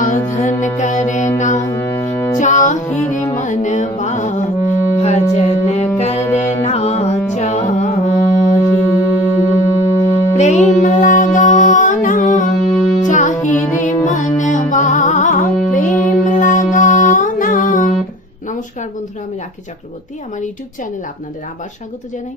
साधन करना चाहिर मनवा भजन करना चाहिए प्रेम लगाना चाहिए मनवा প্রেম লাগানা নমস্কার বন্ধুরা আমি রাখি চক্রবর্তী আমার ইউটিউব চ্যানেলে আপনাদের আবার স্বাগত জানাই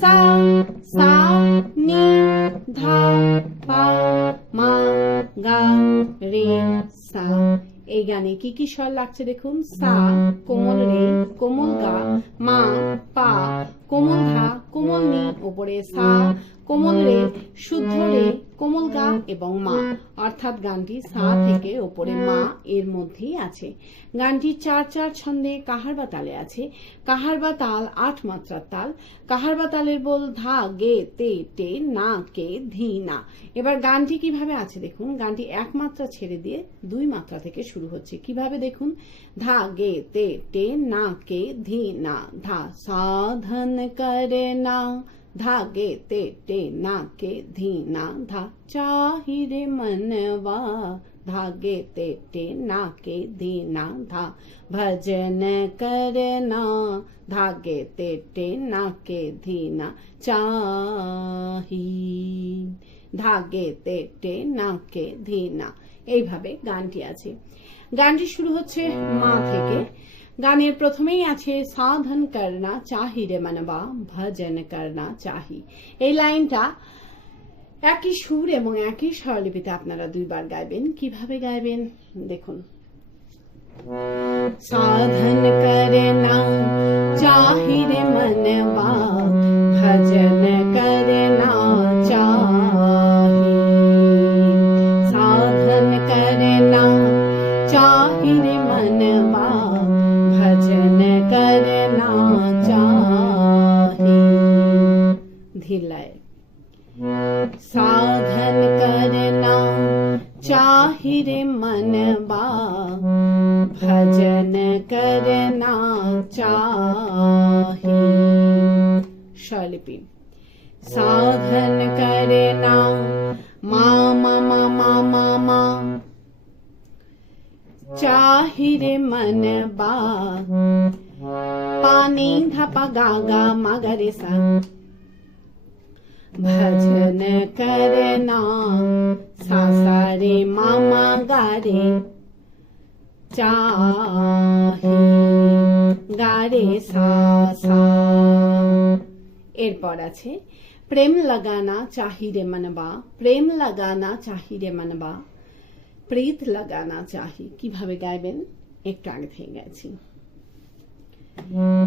সা সা নি ধা পা মা গা রে সা এই গানে কি কি স্বর লাগছে দেখুন? সা কোমল রে, কোমল গা, মা, পা কোমল ধা কোমল নি উপরে সা কোমল রে, শুদ্ধ রে, কোমল গা এবং মা। অর্থাৎ গানটি সা থেকে ওপরে মা এর মধ্যেই আছে। গানটি চার চার ছন্দে কাহার বা তালে আছে। কাহার বা তাল আট মাত্রার তাল। কাহার বা তালের বল ধা, গে, তে, টে, না, কে, ধি, না। এবার গানটি কীভাবে আছে দেখুন। গানটি এক মাত্রা ছেড়ে দিয়ে দুই মাত্রা থেকে শুরু হচ্ছে। কীভাবে দেখুন? ধা, গে, তে, টে, না, কে, ধি, না। ধা সাধন করে না धागे ते टे ना के धीना धा चाहिरे मनवा धागे ते टे ना के धीना धा भजन करना धागे ते टे ना के धीना চাহি ধাগে তে টে নাকে ধীনা এইভাবে গানটি আছে গানটি শুরু হচ্ছে মা থেকে গানের প্রথমেই আছে, সাধন করনা চাহি রে মানবা, ভজন করনা চাহি। এই লাইনটা একই সুর এবং একই স্বরলিপিতে আপনারা দুইবার গাইবেন। কীভাবে গাইবেন? দেখুন। সাধন করনা চাহি রে মনবা, ভজন করনা साधन करना चाही मन बा। भजन करना चाही। शलिपि साधन करना मा मा मा मा मा मा चाहिरे मन बा। पानी धपा गागा मगरे सा। भजन करना सासारे मामा गारे চাহি গারে সা সা এরপর আছে প্রেম লাগানা চাহিরে মনবা প্রেম লাগানা চাহিরে মনবা প্রীত লাগানা চাহি কিভাবে গাইবেন একটু আগে থেকে গেছি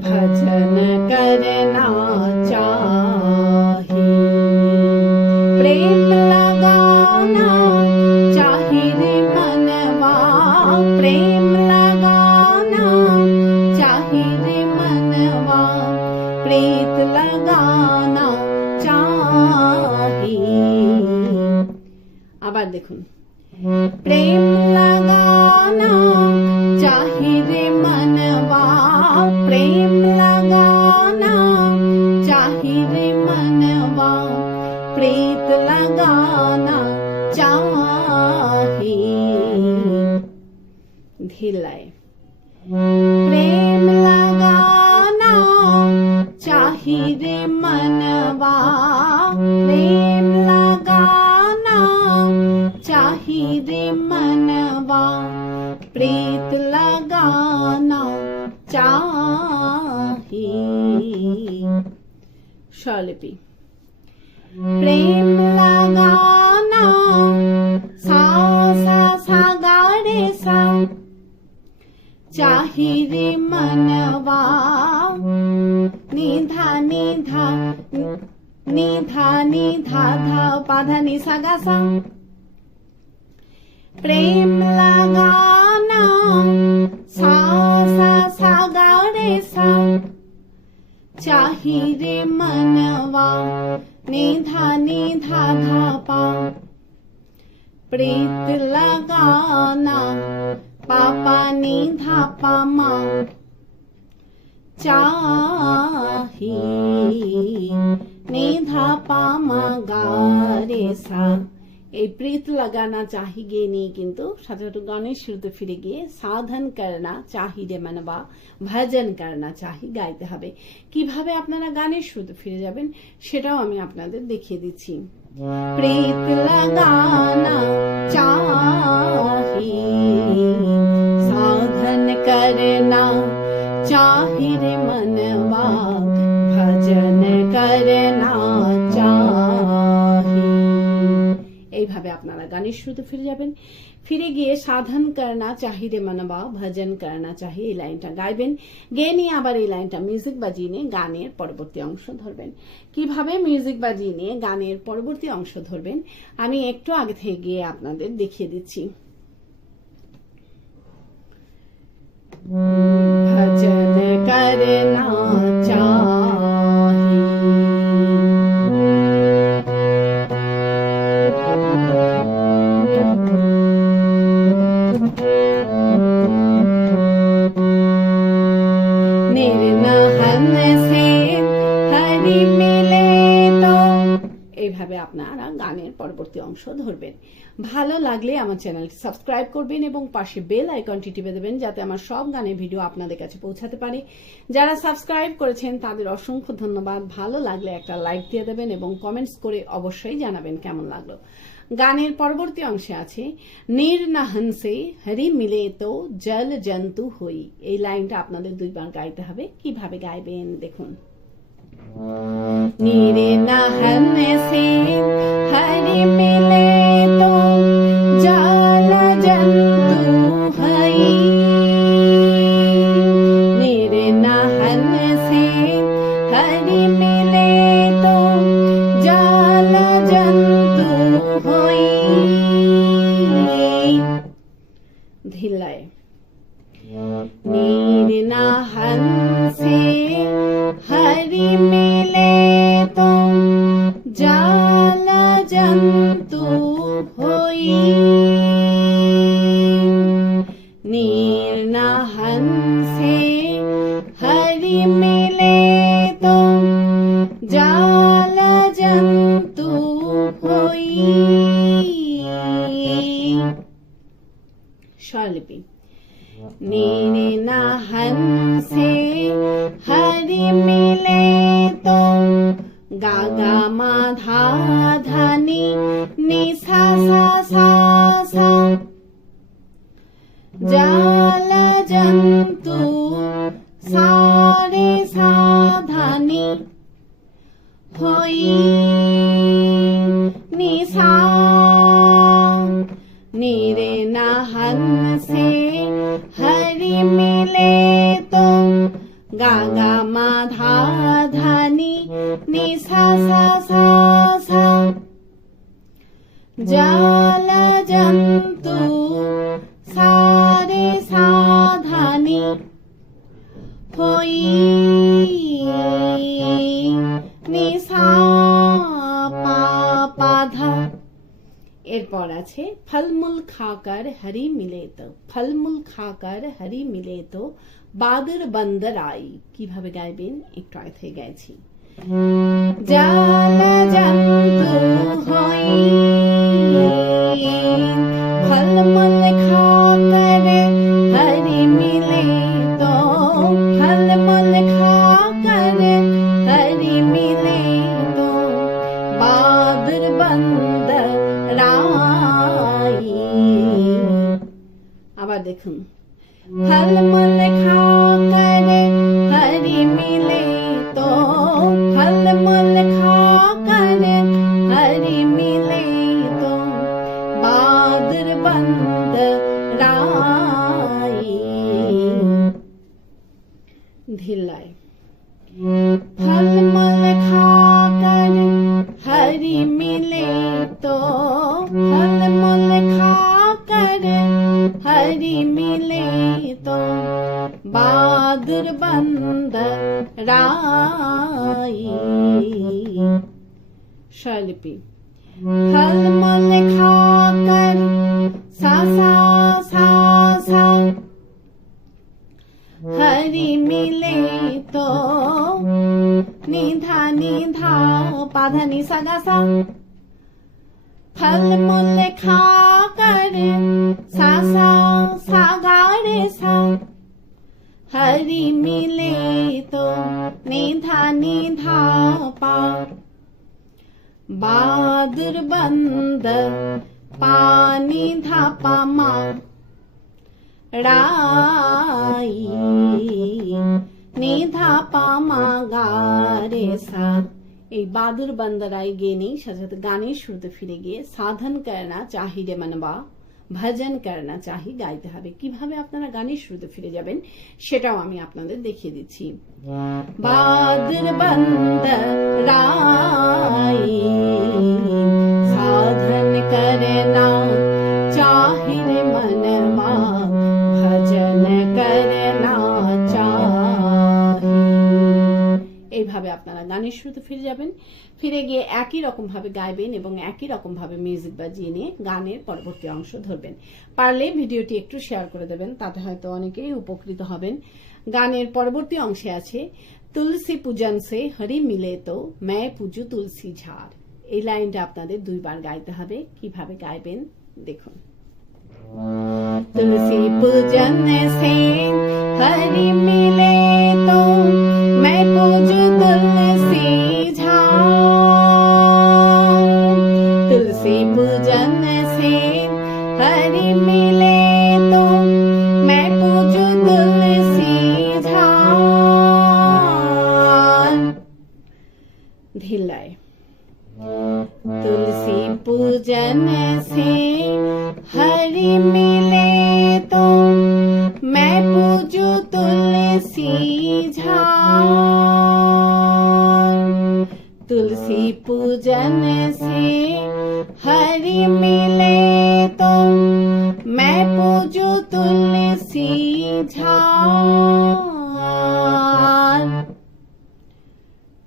ভজন করনা চাহি দেখুন প্রেম লাগানা চাহিরে মনবা প্রেম লাগানা চাহিরে মনবা প্রীত লাগানা চাহি ধিলায় প্রেম चाहिए मनवा प्रीत लगाना चाही शलिपि प्रेम लगाना सा सा सा गा रे सा चाहिए मनवा निधा निधा নিধা নিধা ধা পাধা নি সা গা সা प्रेम लगाना सा सा गा रे सा चाहिरे मनवा निधा निधा धा पा प्रीत लगाना पापा निधा এই প্রীত লাগানা চাহি গিয়ে নিয়ে কিন্তু সাথে সাথে গানের শুরুতে ফিরে গিয়ে সাধন করনা চাহি রে মানবা ভজন করনা চাহি গাইতে হবে কিভাবে আপনারা গানের শুরুতে ফিরে যাবেন সেটাও আমি আপনাদের দেখিয়ে দিচ্ছি প্রীত লাগানা চাহি साधन करना चाहिए मनवा ভজন করনা এইভাবে আপনারা গানের শুরুতে ফিরে যাবেন। ফিরে গিয়ে সাধন করনা চাহিদে মানবা, ভজন করনা চাহি এই লাইনটা গাইবেন। গিয়ে নিয়ে আবার এই লাইনটা মিউজিক বাজিয়ে নিয়ে গানের পরবর্তী অংশ ধরবেন। কীভাবে মিউজিক বাজিয়ে নিয়ে গানের পরবর্তী অংশ ধরবেন, আমি একটু আগে থেকে গিয়ে আপনাদের দেখিয়ে দিচ্ছি। ভজন করনা ভালো লাগলে আমার চ্যানেলটি সাবস্ক্রাইব করবেন এবং পাশে বেল আইকনটি টিপে দেবেন যাতে আমার সব গানের ভিডিও আপনাদের কাছে পৌঁছাতে পারে। যারা সাবস্ক্রাইব করেছেন, তাদের অসংখ্য ধন্যবাদ। ভালো লাগলে একটা লাইক দিয়ে দেবেন এবং কমেন্টস করে অবশ্যই জানাবেন কেমন লাগল। গানের পরবর্তী অংশে আছে, নির না হংসে হরি মিলে তো জল জন্তু হই। এই লাইনটা আপনাদের দুইবার গাইতে হবে। কীভাবে গাইবেন? দেখুন। নির না হংসে नीने नाहन से हरि मिले तो गागा माधा धनी नि सा सा सा। जाल গা গা মা ধা ধা নি সা সা সা সা যা এরপর আছে, ফলমূল খাকার হরি মিলে তো ফলমূল খাকার হরি মিলে তো বাদর বন্দর আই কীভাবে গাইবেন? একটু আগে গাইছি জাল জন্তু হই আলাইকুম। ফলমূল খাও করে হরি মিলে তো। ফলমূল খাও করে হরি মিলে তো। বাদর বন্দ রাই ধিলাই ফলমূল খাও সাধুর বান্দা রাই। স্বরলিপি। ফলমূল খাকার সা সা সা সা। হরি মিলে তো নিধা নিধা পাধা নি সা গা সা ফলমূল খাকার সা সা हरि मिले तो निधा निधा पा बहादुर बंद पानी धापा मा রাই নিধা পামা গারে সা এই বাদুর বান্দারাই গিয়ে নেই সাথে সাথে গানের শুরুতে ফিরে গিয়ে সাধন করনা চাহিদে মানবা ভজন করনা চাহি গাইতে হবে। কীভাবে আপনারা গানের শুরুতে ফিরে যাবেন, সেটাও আমি আপনাদের দেখিয়ে দিচ্ছি। বাদর বন্দ রাই সাধন করনা চাহিদে মনবা ভজন এইভাবে আপনারা গানের শুরুতে ফিরে যাবেন ফিরে গিয়ে একই রকম ভাবে গাইবেন এবং একই রকম ভাবে মিউজিক বাজিয়ে নিয়ে গানের পরবর্তী অংশ ধরবেন পারলে ভিডিওটি একটু শেয়ার করে দেবেন তাতে হয়তো অনেকেই উপকৃত হবেন গানের পরবর্তী অংশে আছে তুলসী পূজন সে হরি মিলে তো ম্যায় পুজো তুলসী ঝাড় এই লাইনটা আপনাদের দুইবার গাইতে হবে কিভাবে গাইবেন দেখুন तुलसी पूजन से हरि मिले तो पूजन से हरि मिले तो मैं पूजू तुलसी झाड़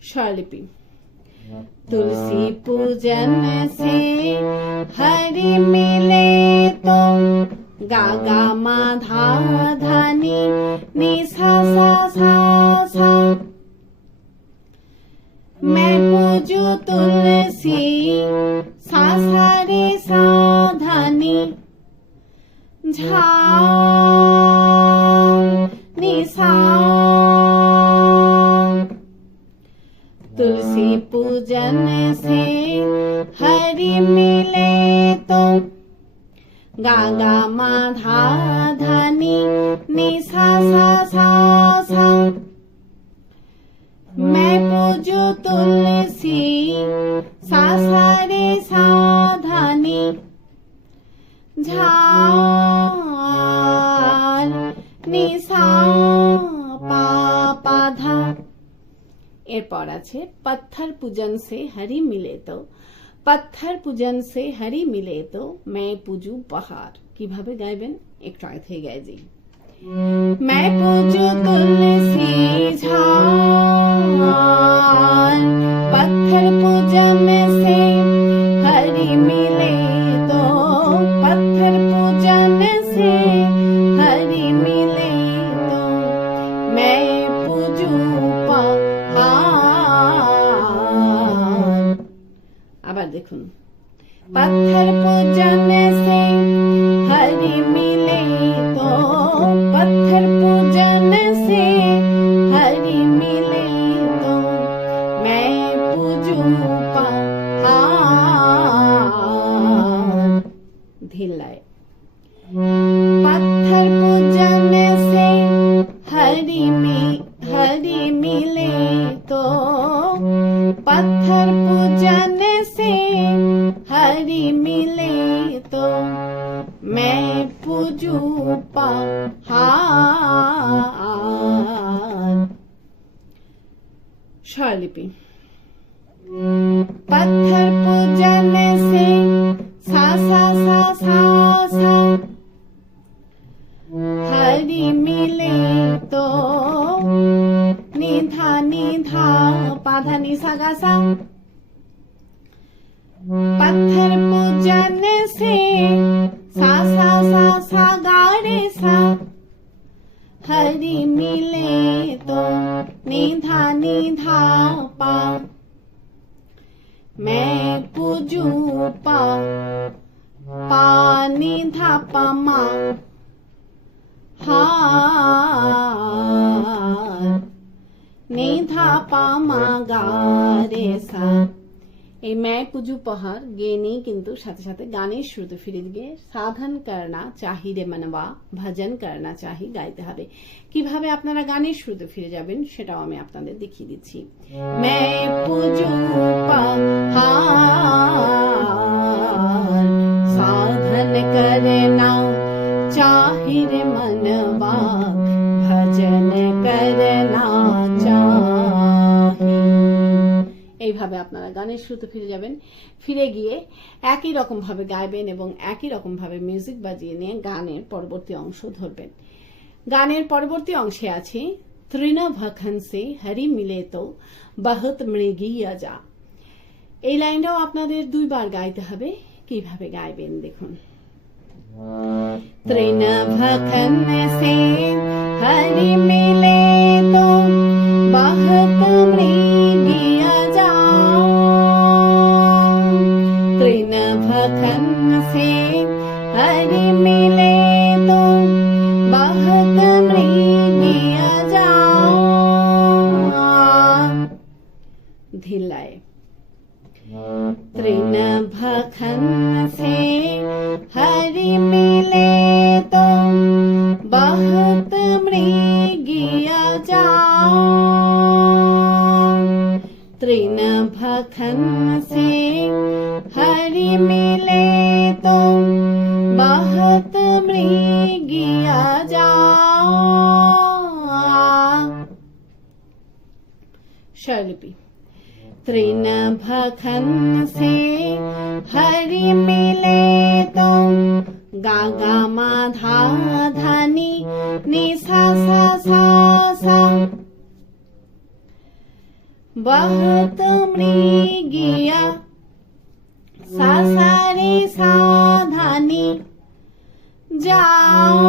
शैलिपि तुलसी पूजन से हरि मिले तो गागा माधा धनी नि सा सा सा सा मैं पूजू तुलसी सा सा रे झा तुलसी पूजन से हरि मिले तो गागा माधा धनी नि सा सा सा এরপর আছে পাথর পূজন সে হরি মিলে তো পাথর পূজন সে হরি মিলে তো মে পুজু পাহাড় কীভাবে গাইবেন? একটু আগে থেকে গাইজি मैं पूजू तुलसी झाड़ पत्थर पूजन से हरि मिले तो पत्थर पूजन से हरि मिले तो मैं पूजू पहाड़ আবার দেখুন पत्थर पूजन सा सा सा सा गा सा। हरि मिले तो निधा निधा पा। मैं पूजू पा पा, निधा पमा हा, निधा पमा गारे सा। এই ম্যায় পুজো পাহাড় গিয়ে নিই কিন্তু সাথে সাথে গানের শুরুতে ফিরে গিয়ে সাধন কারণা চাহি রে মানবা, ভজন কারণা চাহি গাইতে হবে। কীভাবে আপনারা গানের শুরুতে ফিরে যাবেন সেটাও আমি আপনাদের দেখিয়ে দিচ্ছি। ম্যায় পুজু পাহাড় সাধন চাহি রে মানবা, ভজন এইভাবে আপনারা গানের শুরুতে ফিরে যাবেন, ফিরে গিয়ে একই রকমভাবে গাইবেন এবং একই রকমভাবে মিউজিক বাজিয়ে নিয়ে গানের পরবর্তী অংশ ধরবেন। গানের পরবর্তী অংশে আছে তৃণ হরি মিলে তো বহুত মৃগিয়া যা এই লাইনটাও আপনাদের দুইবার গাইতে হবে, কীভাবে গাইবেন দেখুন। তৃণ হরি মিলে তো বহুত মৃগ भखन से हरि मिले तो बहुत धिलाए तृण भखन से हरि मिले तृण भखन से हरि मिले तो गागा माधा धनी निसा सा सा बहुत मृगिया सा सा रे साधानी। जाओ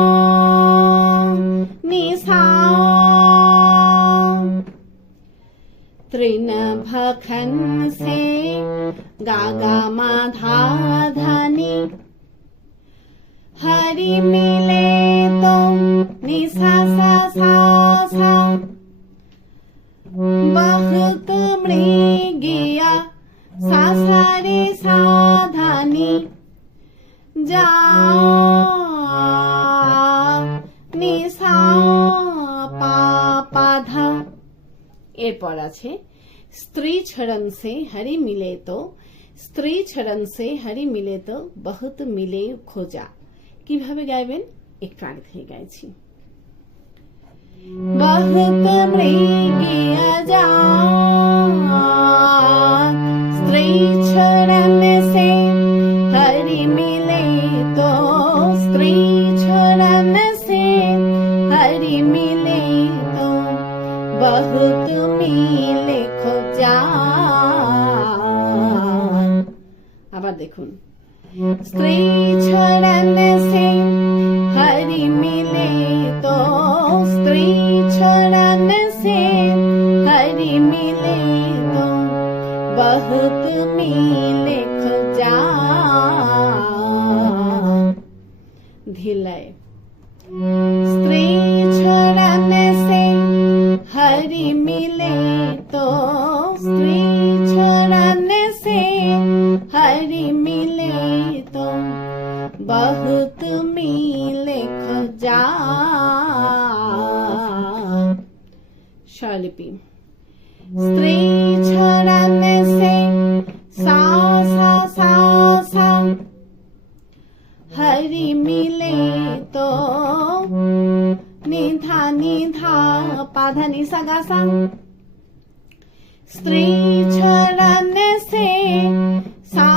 निसाओ तृण भखन से गागा माधा धनी हरि मिले तो निसा পড়া আছে স্ত্রী ছড়ন সে হরি মিলে তো স্ত্রী ছড়ন সে হরি মিলে তো বহুত মিলে খোঁজা কীভাবে গাইবেন একটু আগে থেকে গাইছি বহুত মৃগিয়া যা আবার দেখুন। স্ত্রী ছড়ান সে, হরি মিলে তো স্ত্রী ছড়ান সে, হরি মিলে তো বহুত মিলে ধিলায় हरि मिले तो निधा निधा पाधा निसा गा सा। स्त्री छड़न से सा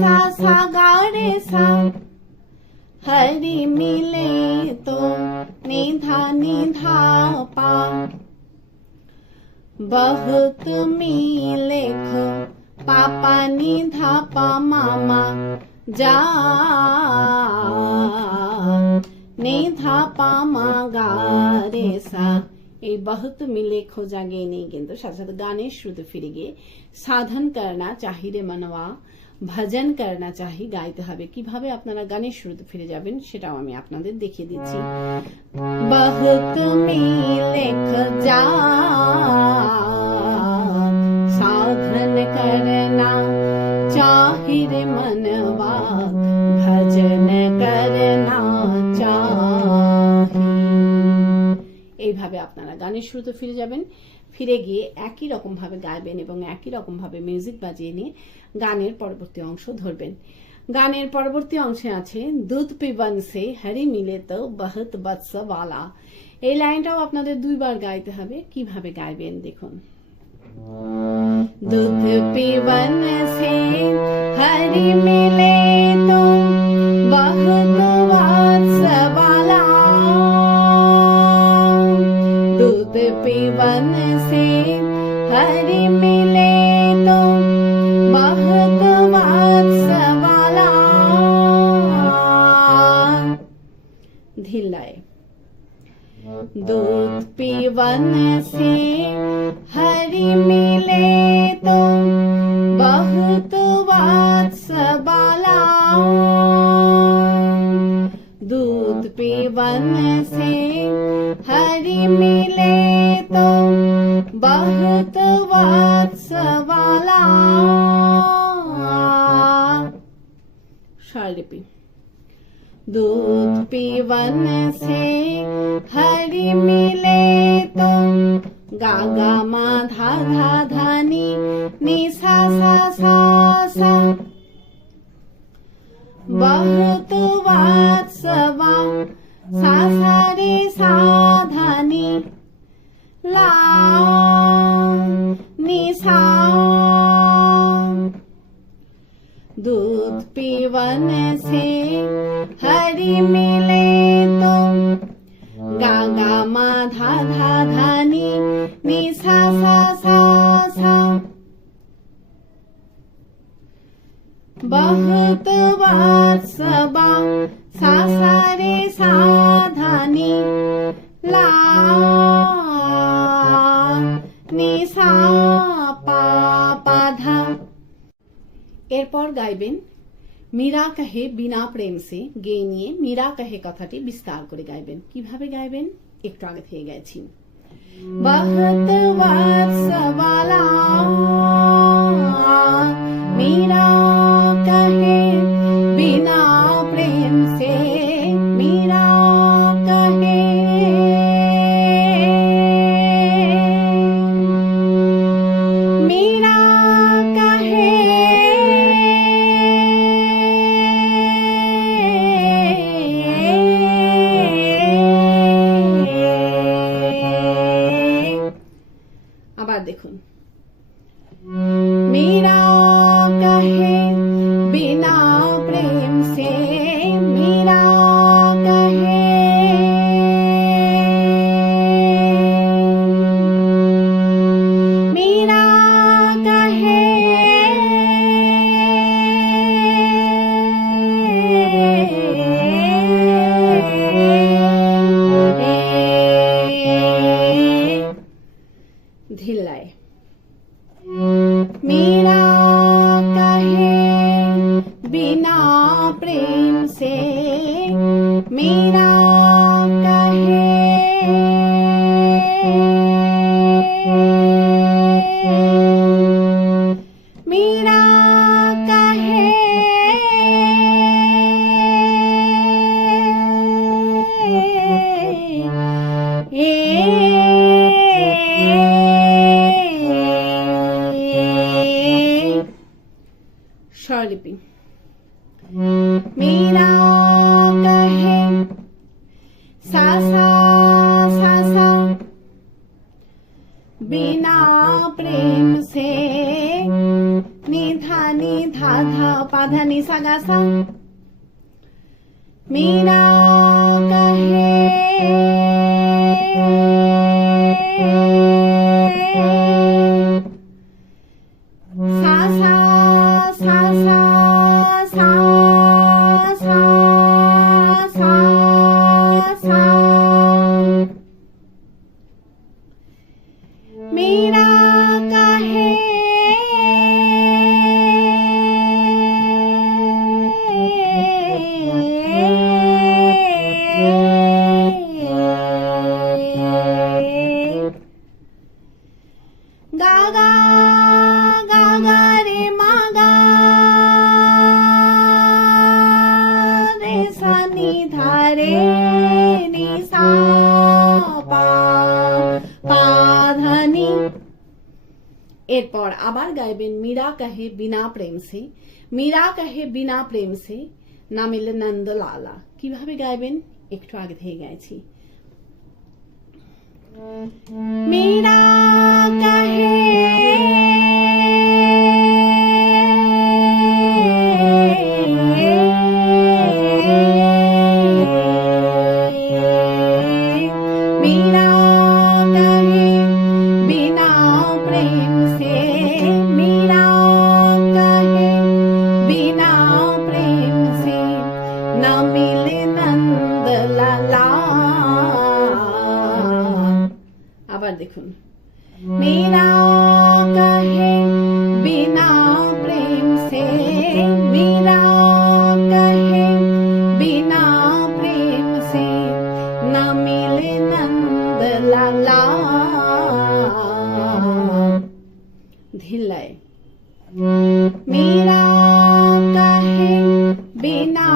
सा सा गा रे सा। हरि मिले तो निधा निधा, पा। बहुत मिले खो पापा नी धापा मामा। রে এই বহুত মিলে খোঁজা নেই কিন্তু সাথে গানের ফিরে গিয়ে সাধন করনা চাহিদে মানওয়া ভজন করনা চাহি গাইতে হবে কীভাবে আপনারা গানের শুরুতে ফিরে যাবেন সেটাও আমি আপনাদের দেখিয়ে দিচ্ছি বহুত মিলে খোঁজা শুরুতে ফিরে যাবেন। ফিরে গিয়ে একই রকমভাবে গাইবেন এবং একই রকমভাবে মিউজিক বাজিয়ে নিয়ে গানের পরবর্তী অংশ ধরবেন। গানের পরবর্তী অংশে আছে, দুধ পিবান সে হ্যারি মিলে তো বহত বৎসওয়ালা এই লাইনটাও আপনাদের দুইবার গাইতে হবে। কীভাবে গাইবেন দেখুন। দুধ পিবান সে হরি মিলে তো বহত धिल्लाए दूध पीवन से हरि मिले तो बहुत वात्स बाला दूध पीवन से हरि मिले तो बहुत वात्स वाला शालिपी दूध पीवन से हरि मिले तो। गागा मा धा धा धानी नि सा सा सा। सा बहुत वात्सवा सा सा रे सा धानी ला नि सा दूध पीवन से हरि मिले तो गागा मा धा धा धानी नि सा सा सा सा बहुत वात्सबा सा सा रे सा धानी ला नि सा পা পা ধা এরপর গাইবেন মীরা কাহে, বিনা প্রেম সে গেয়ে নিয়ে মীরা কাহে কথাটি বিস্তার করে গাইবেন। কীভাবে গাইবেন? একটু আগে থেকে গেছি সবালা, মীরা बिना प्रेम से मेरा গাইবেন মীরা কহে বিনা প্রেম সে মীরা কহে বিনা প্রেম সে না মিলে নন্দ লালা কীভাবে গাইবেন একটু আগে থেকে গাইছি মীরা कहे धिल्लाए मेरा कहे बिना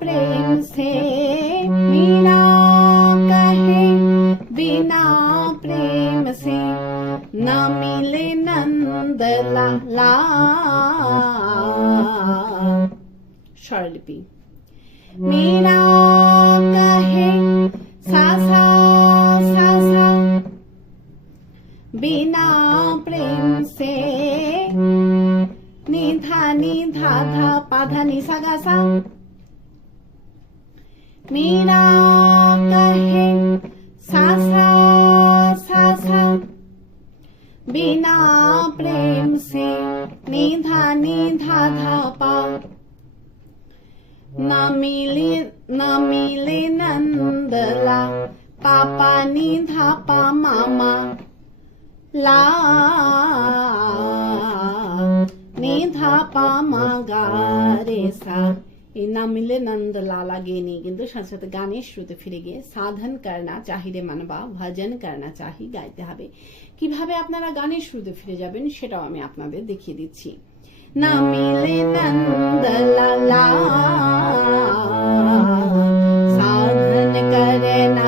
प्रेम से मेरा कहे बिना प्रेम से न मिले नंद लाला। स्वरलिपि मेरा कहे सा सा सा सा बिना से। निधा निधा, धा, पाधा, निसा गा सा मेरा कहे, सा सा सा सा। बिना प्रेम से निधा निधा, धा, पा। न मिले न मिले नंदला। पापा, निधा, पा, मामा। না মিলে নন্দ লালা গে কিন্তু সাথে গানের শ্রুতে ফিরে গিয়ে সাধন করনা চাহিরে মানবা ভজন করনা চাহি গাইতে হবে কীভাবে আপনারা গানের শ্রুতে ফিরে যাবেন সেটাও আমি আপনাদের দেখিয়ে দিচ্ছি না মিলে নন্দ লালা সাধন করনা চাহিরে